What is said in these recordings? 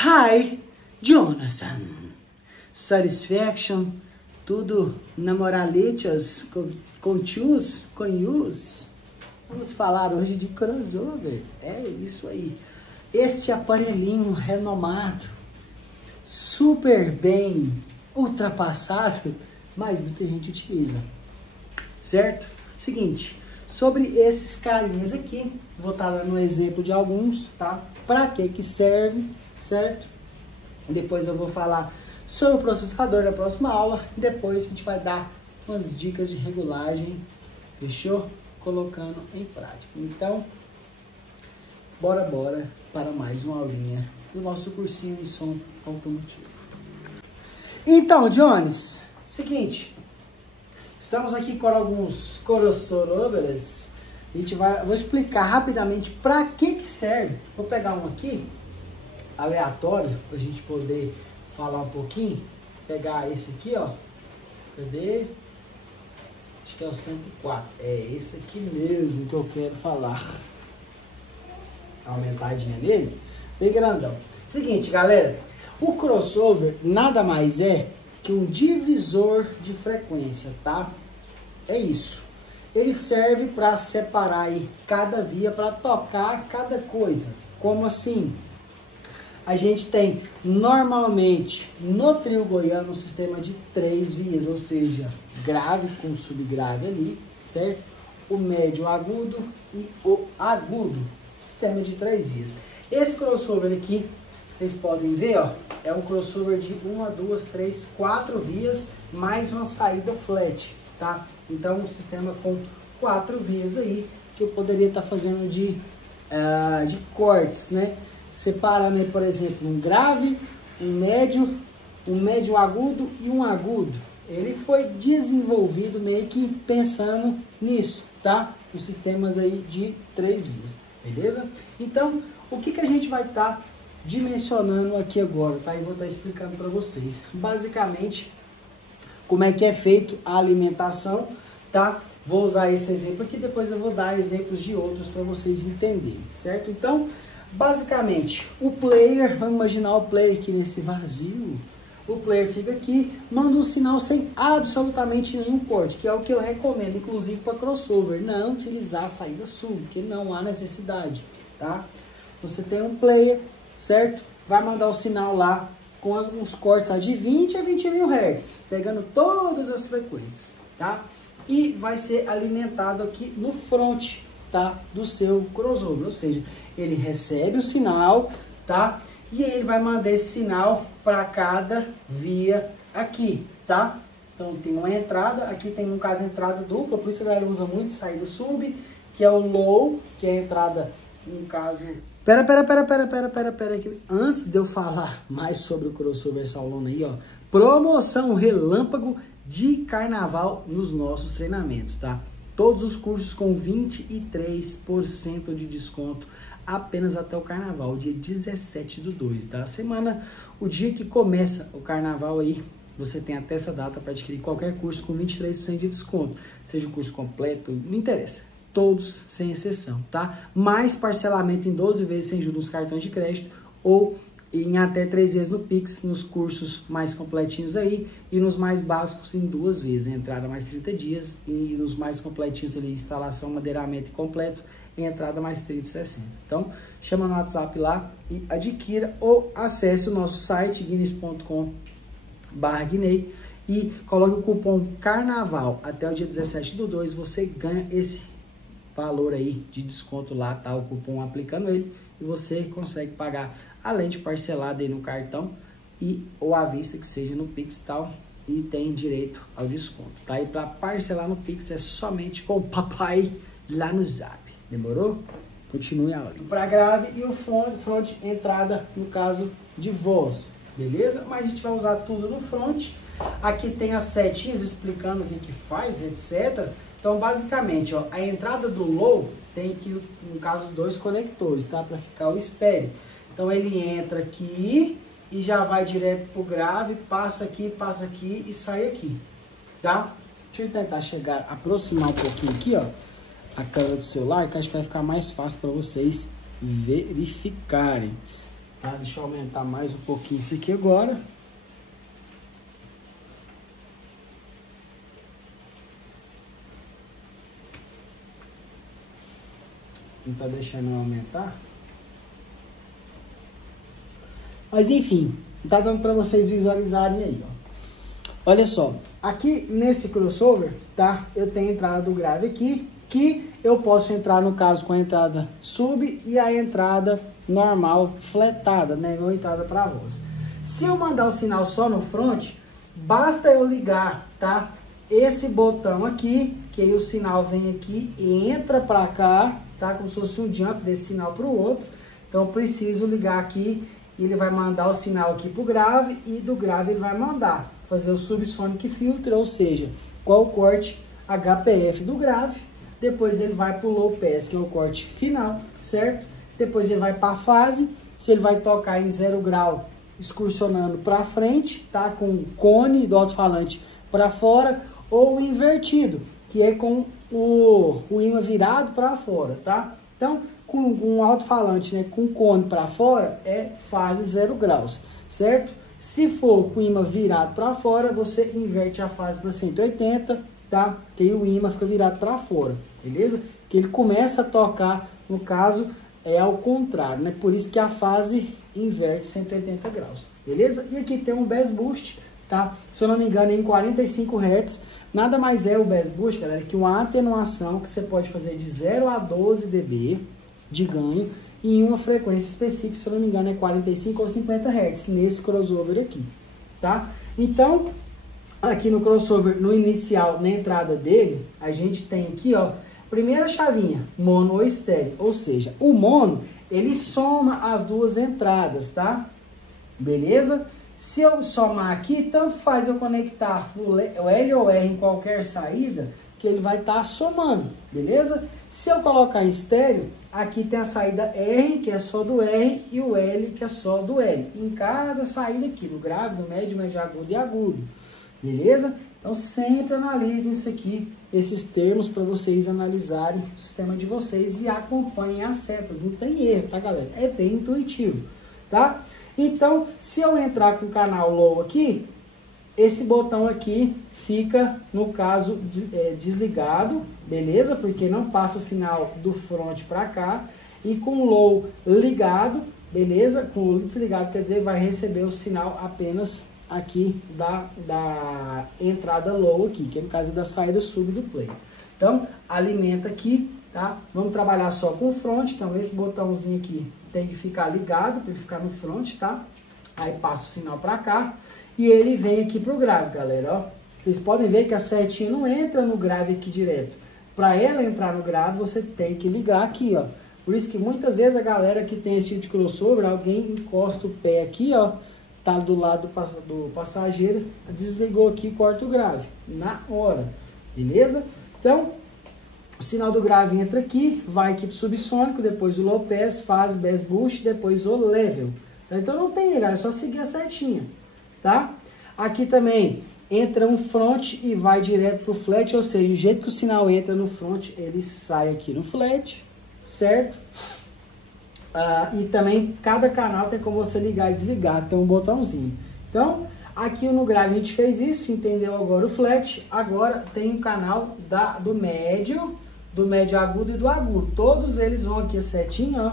Hi, Jonathan. Satisfaction, tudo na moraletas, com yous. Vamos falar hoje de crossover. É isso aí. Este aparelhinho renomado, super bem ultrapassado, mas muita gente utiliza, certo? Seguinte, sobre esses carinhas aqui, vou estar dando um exemplo de alguns, tá? Para que serve, certo? Depois eu vou falar sobre o processador na próxima aula. Depois a gente vai dar umas dicas de regulagem, fechou? Colocando em prática. Então, bora para mais uma aulinha do nosso cursinho em som automotivo. Então, Jones, seguinte, estamos aqui com alguns crossovers. Vou explicar rapidamente para que serve. Vou pegar um aqui aleatório para a gente poder falar um pouquinho. Pegar esse aqui, ó. Cadê? Acho que é o 104. É esse aqui mesmo que eu quero falar. Aumentadinha nele. Bem grandão. Seguinte, galera. O crossover nada mais é que um divisor de frequência, tá? É isso. Ele serve para separar aí cada via, para tocar cada coisa. Como assim? A gente tem normalmente no trio goiano um sistema de 3 vias, ou seja, grave com subgrave ali, certo? O médio agudo e o agudo, sistema de 3 vias. Esse crossover aqui, vocês podem ver, ó, é um crossover de 1, 2, 3, 4 vias, mais uma saída flat, tá? Então, um sistema com 4 vias aí, que eu poderia estar fazendo de cortes, né? Separando aí, por exemplo, um grave, um médio agudo e um agudo. Ele foi desenvolvido meio que pensando nisso, tá? Os sistemas aí de 3 vias, beleza? Então, o que a gente vai estar dimensionando aqui agora, tá? E vou estar explicando para vocês. Basicamente, como é que é feito a alimentação, tá? Vou usar esse exemplo aqui, depois eu vou dar exemplos de outros para vocês entenderem, certo? Então, basicamente, o player, vamos imaginar o player aqui nesse vazio. O player fica aqui, manda um sinal sem absolutamente nenhum corte, que é o que eu recomendo, inclusive para crossover. Não utilizar a saída sub, porque não há necessidade, tá? Você tem um player, certo? Vai mandar o sinal lá com uns cortes lá de 20 a 20 mil Hz, pegando todas as frequências, tá? E vai ser alimentado aqui no front, tá? Do seu crossover, ou seja, ele recebe o sinal, tá? E aí ele vai mandar esse sinal para cada via aqui, tá? Então tem uma entrada, aqui tem no caso entrada dupla, por isso a galera usa muito saída sub, que é o low, que é a entrada, no caso... Pera aqui. Antes de eu falar mais sobre o crossover essa aulona aí, ó, promoção relâmpago de carnaval nos nossos treinamentos, tá? Todos os cursos com 23% de desconto apenas até o carnaval, dia 17/2, tá? O dia que começa o carnaval aí, você tem até essa data para adquirir qualquer curso com 23% de desconto, seja o curso completo, não interessa, todos sem exceção, tá? Mais parcelamento em 12 vezes sem juros nos cartões de crédito ou em até 3 vezes no Pix, nos cursos mais completinhos aí, e nos mais básicos em 2 vezes, entrada mais 30 dias, e nos mais completinhos ali, instalação, madeiramento completo, em entrada mais 30 e 60. Então, chama no WhatsApp lá e adquira, ou acesse o nosso site, guinness.com/guinei, e coloque o cupom CARNAVAL até o dia 17/2, você ganha esse valor aí de desconto lá, tá? O cupom aplicando ele, e você consegue pagar, além de parcelado aí no cartão e ou à vista, que seja no Pix e tal, e tem direito ao desconto, tá? E para parcelar no Pix é somente com o papai lá no Zap, demorou? Continue a aula. Para grave e o front entrada, no caso de voz, beleza? Mas a gente vai usar tudo no front. Aqui tem as setinhas explicando o que faz, etc. Então, basicamente, ó, a entrada do low tem que, no caso, 2 conectores, tá? Para ficar o estéreo. Então, ele entra aqui e já vai direto pro grave, passa aqui e sai aqui, tá? Deixa eu tentar aproximar um pouquinho aqui, ó, a câmera do celular, que acho que vai ficar mais fácil para vocês verificarem. Tá? Deixa eu aumentar mais um pouquinho isso aqui agora. Não tá deixando eu aumentar. Mas enfim, tá dando para vocês visualizarem aí, ó. Olha só, aqui nesse crossover, tá? Eu tenho a entrada do grave aqui, que eu posso entrar no caso com a entrada sub e a entrada normal fletada, né? Igual a entrada para voz. Se eu mandar o sinal só no front, basta eu ligar, tá? Esse botão aqui, que aí o sinal vem aqui e entra para cá, tá? Como se fosse um jump desse sinal para o outro. Então eu preciso ligar aqui e ele vai mandar o sinal aqui pro grave e do grave ele vai mandar fazer o subsonic filter, ou seja, qual o corte HPF do grave. Depois ele vai pro low pass, que é o corte final, certo? Depois ele vai para a fase, se ele vai tocar em 0 grau, excursionando para frente, tá? Com o cone do alto-falante para fora, ou invertido, que é com o ímã virado para fora, tá? Então, com um alto-falante, né, com cone para fora, é fase 0 graus, certo? Se for com o ímã virado para fora, você inverte a fase para 180, tá? Que aí o ímã fica virado para fora, beleza? Que ele começa a tocar, no caso, é ao contrário, né? Por isso que a fase inverte 180 graus, beleza? E aqui tem um bass boost, tá? Se eu não me engano, é em 45 Hz. Nada mais é o bass boost, galera, que uma atenuação que você pode fazer de 0 a 12 dB de ganho em uma frequência específica, se eu não me engano, é 45 ou 50 Hz nesse crossover aqui, tá? Então, aqui no crossover, no inicial, na entrada dele, a gente tem aqui, ó, primeira chavinha, mono ou estéreo, ou seja, o mono, ele soma as duas entradas, tá? Beleza? Se eu somar aqui, tanto faz eu conectar o L ou R em qualquer saída, que ele vai estar somando, beleza? Se eu colocar em estéreo, aqui tem a saída R, que é só do R, e o L, que é só do L. Em cada saída aqui, no grave, no médio, médio agudo e agudo, beleza? Então sempre analisem isso aqui, esses termos, para vocês analisarem o sistema de vocês e acompanhem as setas. Não tem erro, tá, galera? É bem intuitivo, tá? Então, se eu entrar com o canal low aqui, esse botão aqui fica, no caso, desligado, beleza? Porque não passa o sinal do front para cá. E com o low ligado, beleza? Com o desligado, quer dizer, vai receber o sinal apenas aqui da entrada low aqui, que é no caso da saída sub do play. Então, alimenta aqui, tá? Vamos trabalhar só com o front, então esse botãozinho aqui tem que ficar ligado para ele ficar no front, tá? Aí passa o sinal para cá e ele vem aqui pro grave, galera, ó. Vocês podem ver que a setinha não entra no grave aqui direto. Para ela entrar no grave, você tem que ligar aqui, ó. Por isso que muitas vezes a galera que tem esse tipo de crossover, alguém encosta o pé aqui, ó, tá do lado do passageiro, desligou aqui e corta o grave, na hora, beleza? Então, o sinal do grave entra aqui, vai aqui pro subsônico, depois o low pass, fase, bass boost, depois o level. Tá? Então não tem, galera, é só seguir a setinha, tá? Aqui também entra um front e vai direto pro flat, ou seja, do jeito que o sinal entra no front, ele sai aqui no flat, certo? E também cada canal tem como você ligar e desligar, tem um botãozinho. Então, aqui no grave a gente fez isso, entendeu agora o flat. Agora tem o canal do médio agudo e do agudo. Todos eles vão aqui a setinha, ó,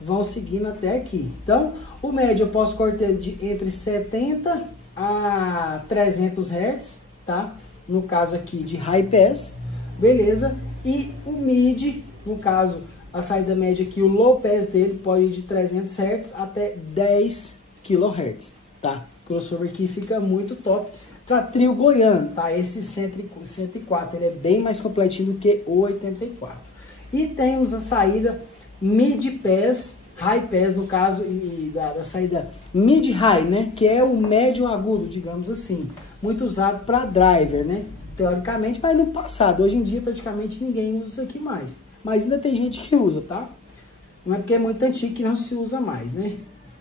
vão seguindo até aqui. Então, o médio eu posso cortar entre 70 a 300 Hz, tá? No caso aqui de high pass, beleza? E o mid, no caso, a saída média aqui, o low pass dele pode ir de 300 Hz até 10 kHz, tá? O crossover aqui fica muito top para trio goiano, tá? Esse 104, ele é bem mais completinho do que o 84. E temos a saída mid pass, high pass no caso, e da saída mid high, né? Que é o médio agudo, digamos assim. Muito usado para driver, né? Teoricamente, mas no passado, hoje em dia praticamente ninguém usa isso aqui mais. Mas ainda tem gente que usa, tá? Não é porque é muito antigo que não se usa mais, né?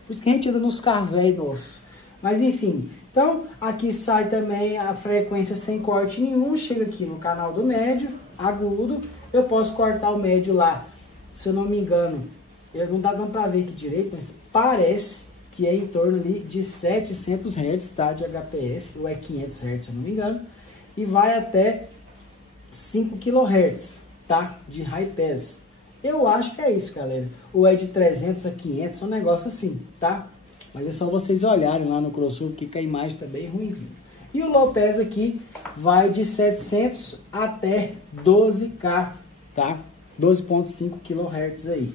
Por isso que a gente anda nos carros velhos nossos. Mas enfim, então aqui sai também a frequência sem corte nenhum. Chega aqui no canal do médio, agudo. Eu posso cortar o médio lá, se eu não me engano, não dá dando para ver aqui direito, mas parece que é em torno ali de 700 Hz, tá, de HPF, ou é 500 Hz, se eu não me engano, e vai até 5 kHz, tá, de high pass. Eu acho que é isso, galera. Ou é de 300 a 500, um negócio assim, tá? Mas é só vocês olharem lá no crossover, que a imagem tá bem ruimzinha. E o low pass aqui vai de 700 até 12K, tá? 12.5 kHz aí.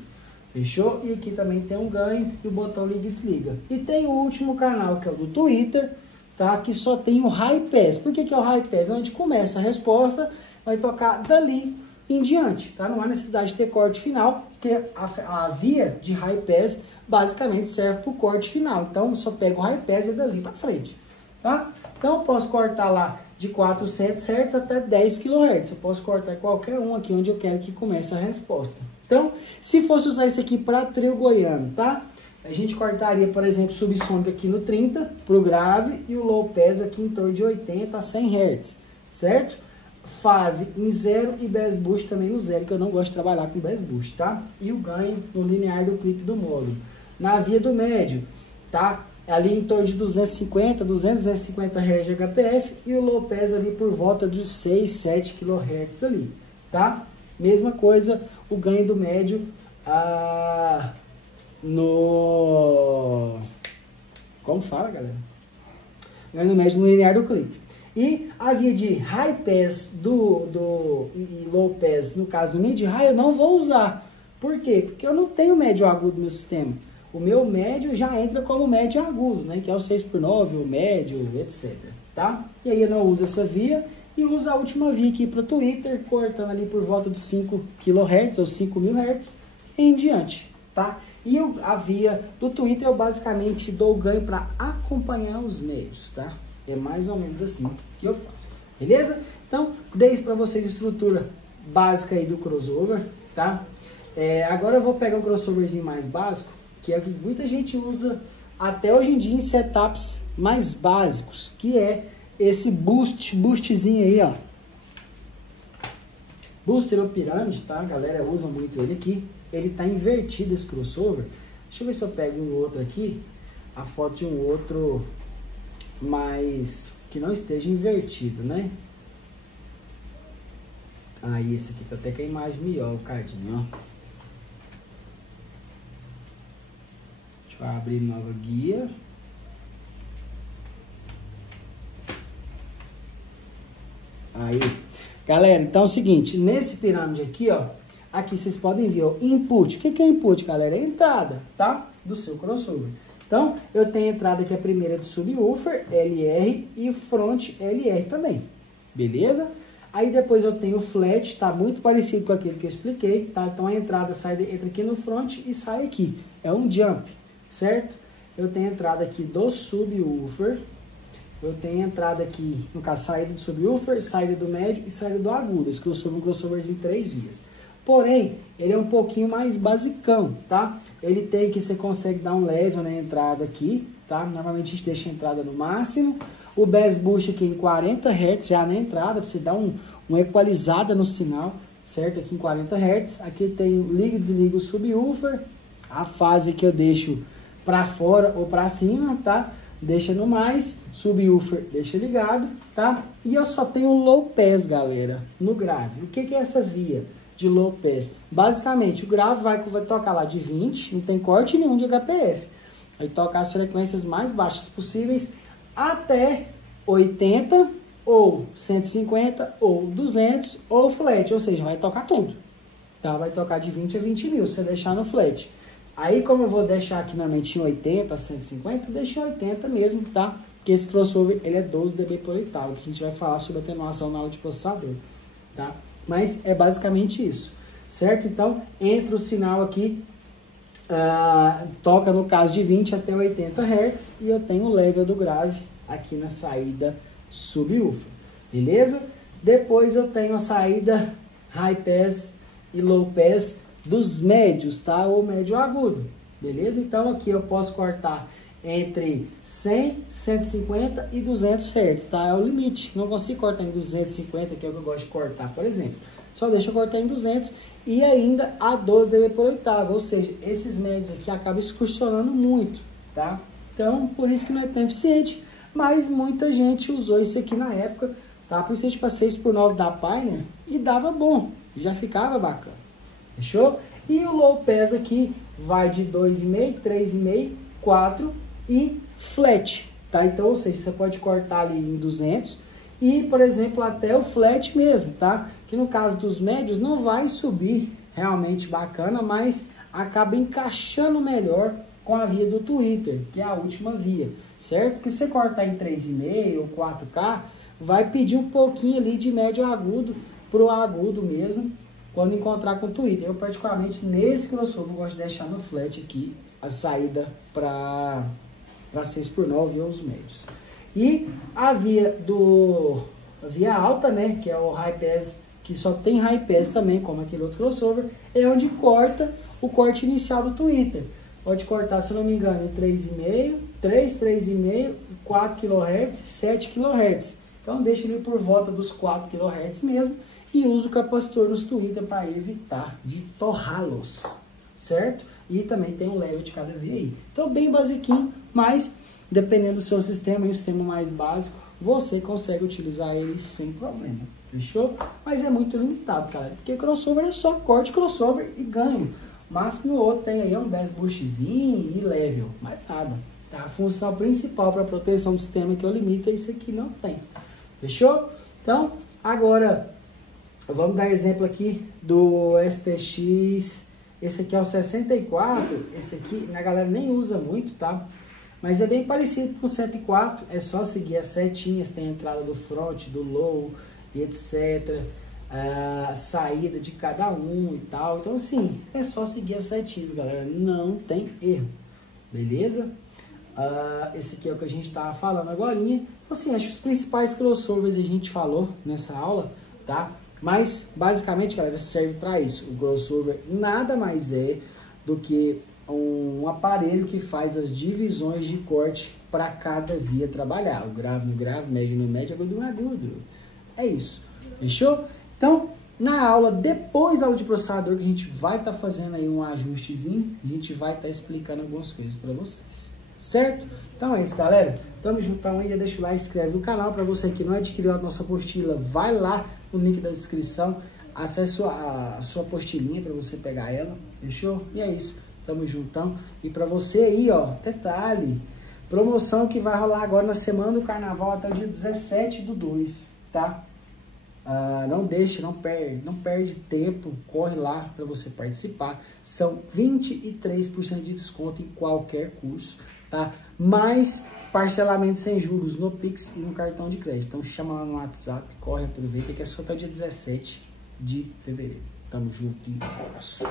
Fechou? E aqui também tem um ganho e o botão liga e desliga. E tem o último canal, que é o do Twitter, tá? Que só tem o high pass. Por que é o high pass? É onde começa a resposta, vai tocar dali em diante, tá? Não há necessidade de ter corte final, porque a via de high pass basicamente serve para o corte final. Então, só pega o high pass e dali para frente, tá? Então, eu posso cortar lá de 400 Hz até 10 kHz. Eu posso cortar qualquer um aqui onde eu quero que comece a resposta. Então, se fosse usar isso aqui para trio goiano, tá? A gente cortaria, por exemplo, subsônico aqui no 30 para o grave e o low pass aqui em torno de 80 a 100 Hz, certo? Fase em 0 e bass boost também no 0, que eu não gosto de trabalhar com bass boost, tá? E o ganho no linear do clipe do módulo. Na via do médio, tá? Ali em torno de 250 Hz de HPF e o low pass ali por volta de 6, 7 kHz ali, tá? Mesma coisa, o ganho do médio como fala, galera? Ganho do médio no linear do clipe. E a via de high pass e low pass, no caso do mid high, eu não vou usar. Por quê? Porque eu não tenho médio agudo no meu sistema. O meu médio já entra como médio agudo, né? Que é o 6x9, o médio, etc. Tá? E aí eu não uso essa via e uso a última via aqui para o Twitter, cortando ali por volta de 5 kHz ou 5.000 Hz em diante, tá? E a via do Twitter eu basicamente dou ganho para acompanhar os médios, tá? É mais ou menos assim que eu faço, beleza? Então, dei isso para vocês a estrutura básica aí do crossover, tá? Agora eu vou pegar um crossoverzinho mais básico, que é o que muita gente usa até hoje em dia em setups mais básicos, que é esse boostzinho aí, ó. Booster ou pirâmide, tá? A galera usa muito ele aqui. Ele tá invertido esse crossover. Deixa eu ver se eu pego um outro aqui, a foto de um outro mas que não esteja invertido, né? Aí esse aqui tá até com a imagem melhor, o cardinho, ó. Deixa eu abrir nova guia. Aí, galera, então é o seguinte, nesse pirâmide aqui, ó, aqui vocês podem ver, ó, input. O que é input, galera? É a entrada, tá? Do seu crossover. Então, eu tenho a entrada aqui, a primeira de subwoofer, LR e front LR também, beleza? Aí depois eu tenho o flat, tá muito parecido com aquele que eu expliquei, tá? Então a entrada entra aqui no front e sai aqui, é um jump, certo? Eu tenho a entrada aqui do subwoofer, eu tenho a entrada aqui, no caso, saída do subwoofer, saída do médio e saída do agudo, esse crossover é um crossover em 3 vias. Porém, ele é um pouquinho mais basicão, tá? Ele tem que você consegue dar um level na entrada aqui, tá? Normalmente a gente deixa a entrada no máximo. O bass boost aqui em 40 Hz já na entrada, para você dar uma equalizada no sinal, certo? Aqui em 40 Hz. Aqui tem liga e desliga o subwoofer. A fase que eu deixo para fora ou para cima, tá? Deixa no mais, subwoofer deixa ligado, tá? E eu só tenho low pass, galera, no grave. O que é essa via de low pass? Basicamente, o grave vai tocar lá de 20, não tem corte nenhum de HPF. Vai tocar as frequências mais baixas possíveis até 80, ou 150, ou 200, ou flat, ou seja, vai tocar tudo. Tá? Vai tocar de 20 a 20 mil, se você deixar no flat. Aí, como eu vou deixar aqui normalmente em 80 a 150, deixa em 80 mesmo, tá? Porque esse crossover, ele é 12 dB por oitavo, que a gente vai falar sobre atenuação na aula de processador, tá? Mas é basicamente isso, certo? Então, entra o sinal aqui, toca no caso de 20 até 80 Hz, e eu tenho o level do grave aqui na saída subwoofer, beleza? Depois eu tenho a saída high pass e low pass dos médios, tá? Ou médio agudo, beleza? Então aqui eu posso cortar entre 100, 150 e 200 Hz, tá? É o limite. Não consigo cortar em 250, que é o que eu gosto de cortar, por exemplo. só deixa cortar em 200 e ainda a 12 dB por oitava, ou seja, esses médios aqui acabam excursionando muito, tá? Então, por isso que não é tão eficiente, mas muita gente usou isso aqui na época, tá? Principalmente para 6x9 da Pioneer e dava bom, já ficava bacana, fechou? E o low pass aqui vai de 2,5, 3,5, 4 e flat, tá? Então, ou seja, você pode cortar ali em 200 e, por exemplo, até o flat mesmo, tá? Que no caso dos médios não vai subir realmente bacana, mas acaba encaixando melhor com a via do Twitter, que é a última via, certo? Porque se você cortar em 3,5 ou 4K, vai pedir um pouquinho ali de médio agudo pro agudo mesmo, quando encontrar com o Twitter. Eu particularmente nesse crossover gosto de deixar no flat aqui a saída para 6x9 ou os médios. E a via alta, né, que é o high pass, que só tem high pass também, como aquele outro crossover, é onde corta o corte inicial do Twitter. Pode cortar, se eu não me engano, em 3,5, 3,5, 4 kHz, 7 kHz. Então deixa ele por volta dos 4 kHz mesmo e usa o capacitor nos Twitter para evitar de torrá-los, certo? E também tem um level de cada via aí. Então bem basiquinho, mas dependendo do seu sistema e o sistema mais básico, você consegue utilizar ele sem problema, fechou? Mas é muito limitado, cara, porque crossover é só corte, crossover e ganho. O máximo o outro tem aí é um bass boostzinho e level, mais nada. Tá? A função principal para proteção do sistema que é o limiter, isso aqui não tem, fechou? Então, agora vamos dar exemplo aqui do STX. Esse aqui é o 64, esse aqui a galera nem usa muito, tá? Mas é bem parecido com o 104, é só seguir as setinhas, tem a entrada do front, do low, e etc. A saída de cada um e tal. Então assim, é só seguir as setinhas, galera, não tem erro, beleza? Esse aqui é o que a gente tava falando agora. Assim, acho que os principais crossovers a gente falou nessa aula, tá? Mas, basicamente, galera, serve para isso. O crossover nada mais é do que um aparelho que faz as divisões de corte para cada via trabalhar. O grave no grave, médio no médio, agudo no agudo. É isso. Fechou? Então, na aula, depois da aula de processador, que a gente vai estar fazendo aí um ajustezinho, a gente vai estar explicando algumas coisas para vocês. Certo? Então é isso, galera. Tamo juntão aí. Deixa o like, inscreve no canal. Para você que não adquiriu a nossa apostila, vai lá no link da descrição. Acesse a sua apostilinha para você pegar ela. Fechou? E é isso. Tamo juntão. E para você aí, ó, detalhe. Promoção que vai rolar agora na semana do carnaval até o dia 17/2, tá? Não deixe, não perde tempo, corre lá para você participar. São 23% de desconto em qualquer curso, tá? Mais parcelamento sem juros no Pix e no cartão de crédito. Então chama lá no WhatsApp, corre, aproveita que é só até o dia 17 de fevereiro. Tamo junto e abraço.